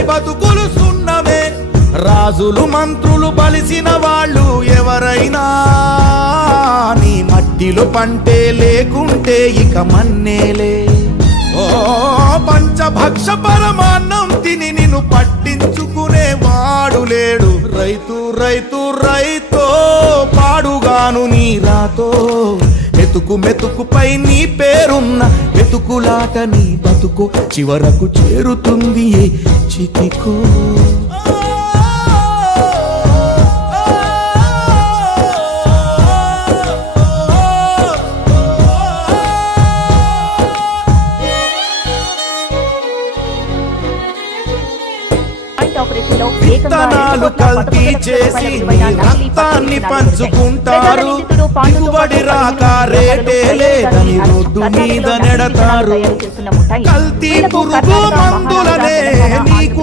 అందరి బతుకులు సున్నమే. రాజులు మంత్రులు బలిసిన వాళ్ళు ఎవరైనా నీ మట్టిలో పంటే లేకుంటే ఇక మన్నేలే. ఓ పంచభక్ష పరమాన్నం తిని నిన్ను పట్టించుకునే వాడు లేడు. రైతు రైతు రైతో పాడుగాను నీ రాతో. మెతుకు మెతుకుపై నీ పేరున్న మెతుకులాట నీ బతుకు చివరకు చేరుతుంది ఏ చితికో. విత్తనాలు కల్తీ చేసి నీ రక్తాన్ని పంచుకుంటారు. దిగుబడి రాక రేటే లేదని రోడ్డు మీద నెడతారు. కల్తీ పురుగు మందులనే నీకు